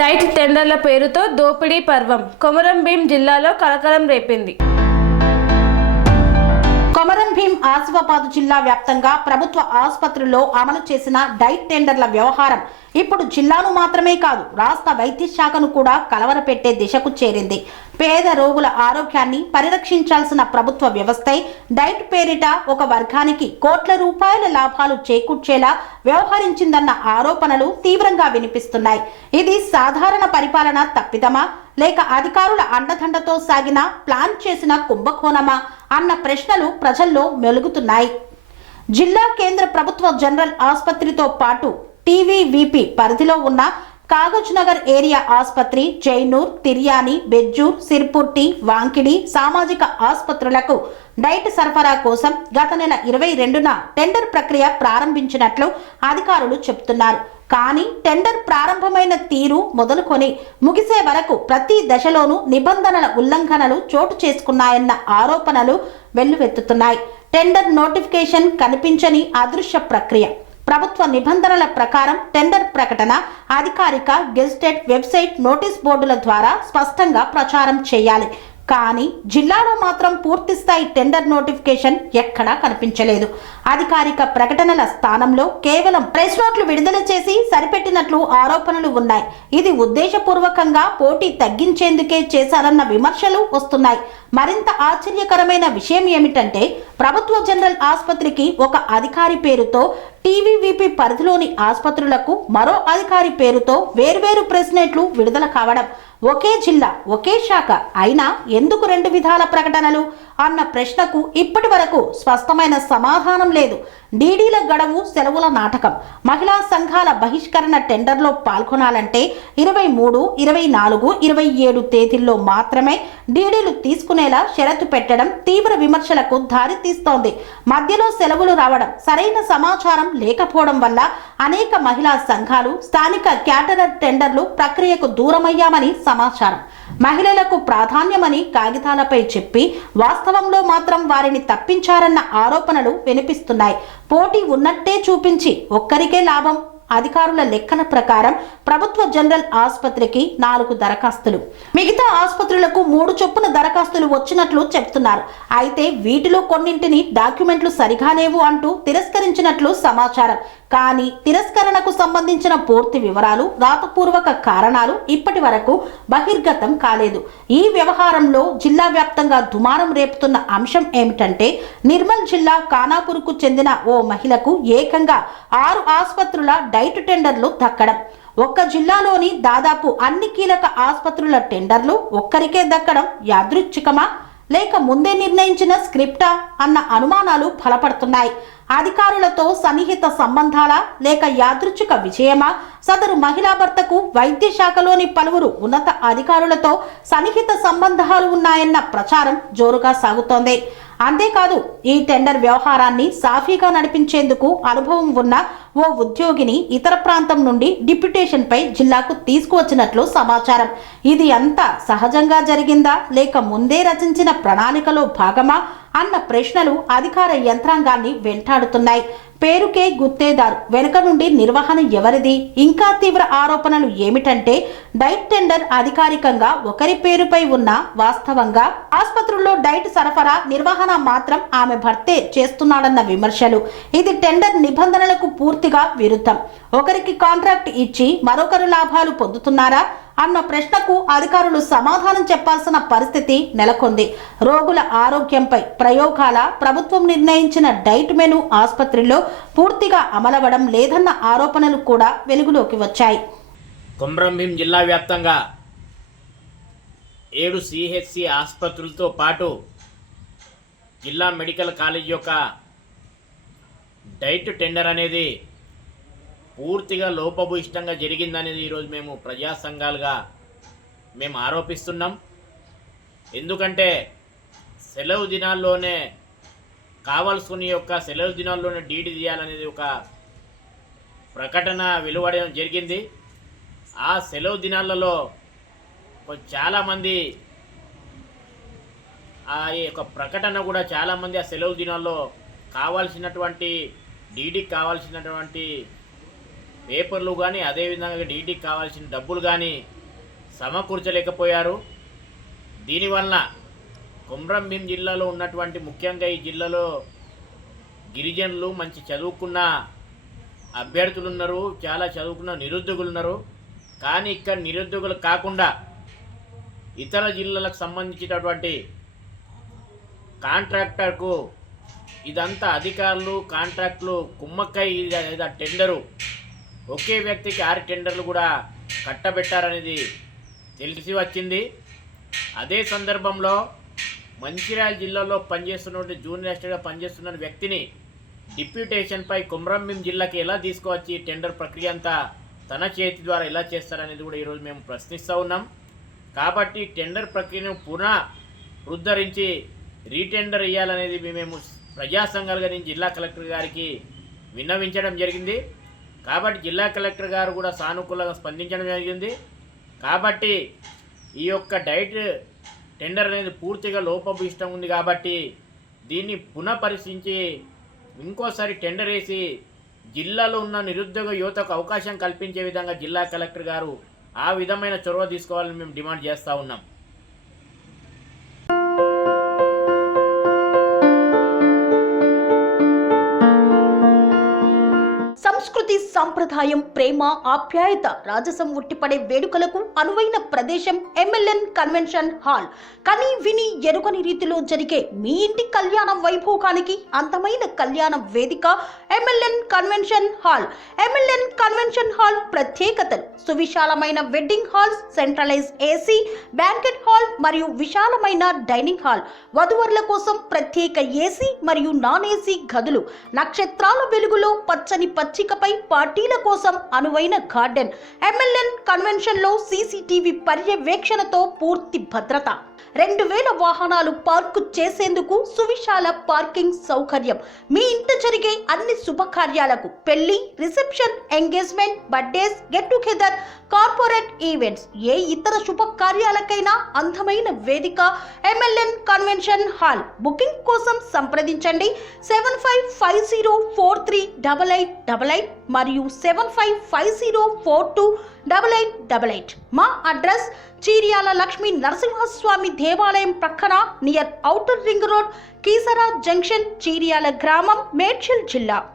Diet టెండర్ల పేరుతో దోపిడీ పర్వం కొమరం భీం జిల్లాలో కలకలం రేపింది. కొమరం భీం ఆసిఫాబాద్ జిల్లా వ్యాప్తంగా ప్రభుత్వ ఆసుపత్రుల్లో అమలు చేసిన డైట్ టెండర్ల వ్యవహారం ఇప్పుడు జిల్లాను మాత్రమే కాదు రాష్ట్ర వైద్య శాఖను కూడా కలవరపెట్టే దిశకు చేరింది. పేద రోగుల ఆరోగ్యాన్ని పరిరక్షించాల్సిన ప్రభుత్వ వ్యవస్థే డైట్ పేరిట ఒక వర్గానికి కోట్ల రూపాయల లాభాలు చేకూర్చేలా వ్యవహరించిందన్న ఆరోపణలు తీవ్రంగా వినిపిస్తున్నాయి. ఇది సాధారణ పరిపాలన తప్పిదమా లేక అధికారుల అండదండతో సాగిన ప్లాన్ చేసిన కుంభకోణమా అన్న ప్రశ్నలు ప్రజల్లో మెలుగుతున్నాయి. జిల్లా కేంద్ర ప్రభుత్వ జనరల్ ఆసుపత్రితో పాటు టీవీవీపీ పరిధిలో ఉన్న కాగజ్ నగర్ ఏరియా ఆసుపత్రి, జైనూర్, తిర్యాని, బెజ్జూర్, సిర్పుర్టి, వాంకిడి సామాజిక ఆసుపత్రులకు డైట్ సరఫరా కోసం గత నెల 22న టెండర్ ప్రక్రియ ప్రారంభించినట్లు అధికారులు చెబుతున్నారు. కానీ టెండర్ ప్రారంభమైన తీరు మొదలుకొని ముగిసే వరకు ప్రతి దశలోనూ నిబంధనల ఉల్లంఘనలు చోటు చేసుకున్నాయన్న ఆరోపణలు వెల్లువెత్తుతున్నాయి. టెండర్ నోటిఫికేషన్ కనిపించని అదృశ్య ప్రక్రియ. ప్రభుత్వ నిబంధనల ప్రకారం టెండర్ ప్రకటన అధికారిక గెజిటెడ్ వెబ్సైట్ నోటీస్ బోర్డుల ద్వారా స్పష్టంగా ప్రచారం చేయాలి. కానీ జిల్లాలో మాత్రం పూర్తి స్థాయి టెండర్ నోటిఫికేషన్ ఎక్కడా కనిపించలేదు. అధికారిక ప్రకటనల స్థానంలో కేవలం ప్రెస్ నోట్లు విడుదల చేసి సరిపెట్టినట్లు ఆరోపణలు ఉన్నాయి. ఇది ఉద్దేశపూర్వకంగా పోటీ తగ్గించేందుకే చేశారన్న విమర్శలు వస్తున్నాయి. మరింత ఆశ్చర్యకరమైన విషయం ఏమిటంటే ప్రభుత్వ జనరల్ ఆసుపత్రికి ఒక అధికారి పేరుతో, టీవీవీపీ పరిధిలోని ఆసుపత్రులకు మరో అధికారి పేరుతో వేర్వేరు ప్రెస్ నోట్లు విడుదల కావడం. ఒకే జిల్లా ఒకే శాఖ అయినా ఎందుకు రెండు విధాల ప్రకటనలు అన్న ప్రశ్నకు ఇప్పటి వరకు స్పష్టమైన సమాధానం లేదు. డీడీల గడువు సెలవుల నాటకం. మహిళా సంఘాల బహిష్కరణ టెండర్లో పాల్గొనాలంటే 23, 24, 27 తేదీల్లో మాత్రమే డీడీలు తీసుకునేలా షరతు పెట్టడం తీవ్ర విమర్శలకు దారితీస్తోంది. మధ్యలో సెలవులు రావడం, సరైన సమాచారం లేకపోవడం వల్ల అనేక మహిళా సంఘాలు స్థానిక క్యాటరర్ టెండర్లు ప్రక్రియకు దూరమయ్యామని సమాచారం. మహిళలకు ప్రాధాన్యమని కాగితాలపై చెప్పి వాస్తవంలో మాత్రం వారిని తప్పించారన్న ఆరోపణలు వినిపిస్తున్నాయి. పోటీ ఉన్నట్టే చూపించి ఒక్కరికే లాభం. అధికారుల లెక్కల ప్రకారం ప్రభుత్వ జనరల్ ఆసుపత్రికి 4 దరఖాస్తులు, మిగతా ఆసుపత్రులకు 3 చొప్పున దరఖాస్తులు వచ్చినట్లు చెప్తున్నారు. అయితే వీటిలో కొన్నింటిని డాక్యుమెంట్లు సరిగా లేవు అంటూ తిరస్కరించినట్లు సమాచారం. కానీ తిరస్కరణకు సంబంధించిన పూర్తి వివరాలు, రాతపూర్వక కారణాలు ఇప్పటి వరకు బహిర్గతం కాలేదు. ఈ వ్యవహారంలో జిల్లా వ్యాప్తంగా దుమారం రేపుతున్న అంశం ఏమిటంటే నిర్మల్ జిల్లా ఖానాపూర్కు చెందిన ఓ మహిళకు ఏకంగా 6 ఆసుపత్రుల డైట్ టెండర్లు దక్కడం. ఒక్క జిల్లాలోని దాదాపు అన్ని కీలక ఆసుపత్రుల టెండర్లు ఒక్కరికే దక్కడం యాదృచ్ఛికమా లేక ముందే నిర్ణయించిన స్క్రిప్టా అన్న అనుమానాలు బలపడుతున్నాయి. అధికారులతో సన్నిహిత సంబంధాలా లేక యాదృచ్ఛిక విజయమా? సదరు మహిళా భర్తకు వైద్య శాఖలోని పలువురు ఉన్నత అధికారులతో సన్నిహిత సంబంధాలు ఉన్నాయన్న ప్రచారం జోరుగా సాగుతోంది. అంతేకాదు ఈ టెండర్ వ్యవహారాన్ని సాఫీగా నడిపించేందుకు అనుభవం ఉన్న ఓ ఉద్యోగిని ఇతర ప్రాంతం నుండి డిప్యుటేషన్ పై జిల్లాకు తీసుకువచ్చినట్లు సమాచారం. ఇది అంతా సహజంగా జరిగిందా లేక ముందే రచించిన ప్రణాళికలో భాగమా అన్న ప్రశ్నలు అధికార యంత్రాంగాన్ని వెంటాడుతున్నాయి. పేరుకే గుత్తేదారు, వెనుక నుండి నిర్వహణ ఎవరిది? ఇంకా తీవ్ర ఆరోపణలు ఏమిటంటే డైట్ టెండర్ అధికారికంగా ఒకరి పేరుపై ఉన్న వాస్తవంగా ఆసుపత్రుల్లో డైట్ సరఫరా నిర్వహణ మాత్రం ఆమె భర్తే చేస్తున్నాడన్న విమర్శలు. ఇది టెండర్ నిబంధనలకు పూర్తిగా విరుద్ధం. ఒకరికి కాంట్రాక్ట్ ఇచ్చి మరొకరు లాభాలు పొందుతున్నారా అన్న ప్రశ్నకు అధికారులు సమాధానం చెప్పాల్సిన పరిస్థితి నెలకొంది. రోగుల ఆరోగ్యంపై ప్రయోగాల ప్రభుత్వం నిర్ణయించిన డైట్ మెను ఆసుపత్రిలో పూర్తిగా అమలవడం లేదన్న ఆరోపణలు కూడా వెలుగులోకి వచ్చాయి. కొమరం భీం జిల్లా వ్యాప్తంగా 7 సిహెచ్సి ఆసుపత్రులతో పాటు జిల్లా మెడికల్ కాలేజ్ యొక్క డైట్ టెండర్ అనేది పూర్తిగా లోపభూయిష్టంగా జరిగిందనేది ఈరోజు మేము ప్రజా సంఘాలుగా మేము ఆరోపిస్తున్నాం. ఎందుకంటే సెలవు దినాల్లోనే కావాల్సిన యొక్క సెలవు దినాల్లోనే డీడీ తీయాలనేది ఒక ప్రకటన వెలువడడం జరిగింది. ఆ సెలవు దినాలలో చాలామంది ఆ యొక్క ప్రకటన కూడా చాలామంది ఆ సెలవు దినాల్లో కావాల్సినటువంటి డీడీకి కావాల్సినటువంటి పేపర్లు కానీ అదేవిధంగా డీటీకి కావాల్సిన డబ్బులు కానీ సమకూర్చలేకపోయారు. దీనివల్ల కొమరం భీం జిల్లాలో ఉన్నటువంటి ముఖ్యంగా ఈ జిల్లాలో గిరిజనులు మంచి చదువుకున్న అభ్యర్థులు ఉన్నారు, చాలా చదువుకున్న నిరుద్యోగులు ఉన్నారు. కానీ ఇక్కడ నిరుద్యోగులు కాకుండా ఇతర జిల్లాలకు సంబంధించినటువంటి కాంట్రాక్టర్కు ఇదంతా అధికారులు కాంట్రాక్టులు కుమ్మక్కై టెండరు ఒకే వ్యక్తికి 6 టెండర్లు కూడా కట్టబెట్టారనేది తెలిసి వచ్చింది. అదే సందర్భంలో మంచిర్యాల జిల్లాలో పనిచేస్తున్నటువంటి జూనియర్ అసిస్టెంట్గా పనిచేస్తున్న వ్యక్తిని డిప్యూటేషన్పై కొమరం భీం జిల్లాకి ఎలా తీసుకువచ్చి టెండర్ ప్రక్రియ అంతా తన చేతి ద్వారా ఎలా చేస్తారనేది కూడా ఈరోజు మేము ప్రశ్నిస్తూ ఉన్నాం. కాబట్టి టెండర్ ప్రక్రియను పునరుద్ధరించి రీటెండర్ ఇవ్వాలనేది మేము ప్రజా సంఘాలుగా నేను జిల్లా కలెక్టర్ గారికి విన్నవించడం జరిగింది. కాబట్టి జిల్లా కలెక్టర్ గారు కూడా సానుకూలంగా స్పందించడం జరిగింది. కాబట్టి ఈ యొక్క డైట్ టెండర్ అనేది పూర్తిగా లోపభూయిష్టం ఉంది. కాబట్టి దీన్ని పునఃపరిశీలించి ఇంకోసారి టెండర్ వేసి జిల్లాలో ఉన్న నిరుద్యోగ యువతకు అవకాశం కల్పించే విధంగా జిల్లా కలెక్టర్ గారు ఆ విధమైన చొరవ తీసుకోవాలని మేము డిమాండ్ చేస్తూ ఉన్నాం. సంస్కృతి సంప్రదాయం ప్రేమ ఆప్యాయత రాజసం ఉట్టిపడే వేడుకలకు అనువైన ప్రదేశం MLN కన్వెన్షన్ హాల్. కని విని ఎరుగని రీతిలో జరిగే మీ ఇంటి కళ్యాణ వైభోగానికి అందమైన కళ్యాణ వేదిక MLN convention hall. MLN convention hall ప్రత్యేకతలు: సువిశాలమైన wedding halls, centralise AC banquet hall మరియు విశాలమైన డైనింగ్ హాల్, వధువరుల కోసం ప్రత్యేక AC మరియు నాన్ AC గదులు, నక్షత్రాల వెలుగులో పచ్చని పచ్చికపై పార్టీల కోసం అనువైన గార్డెన్. MLN కన్వెన్షన్ లో CCTV పర్యవేక్షణతో పూర్తి భద్రత, 2000 వాహనాలు పార్కు చేసేందుకు సువిశాల పార్కింగ్ సౌకర్యం. మీ ఇంట జరిగే అన్ని శుభకార్యాలకు, పెళ్లి, reception, engagement, birthdays, get together, corporate events, ఏ ఇతర శుభకార్యాలకైనా అందమైన వేదిక MLN కన్వెన్షన్ హాల్. బుకింగ్ కోసం సంప్రదించండి 7550438888 మరియు 7550428888. మా అడ్రస్ చీర్యాల లక్ష్మీ నరసింహస్వామి దేవాలయం ప్రక్కన, near outer ring road, Keesara junction, Cheeryal గ్రామం, మేడ్చల్ జిల్లా.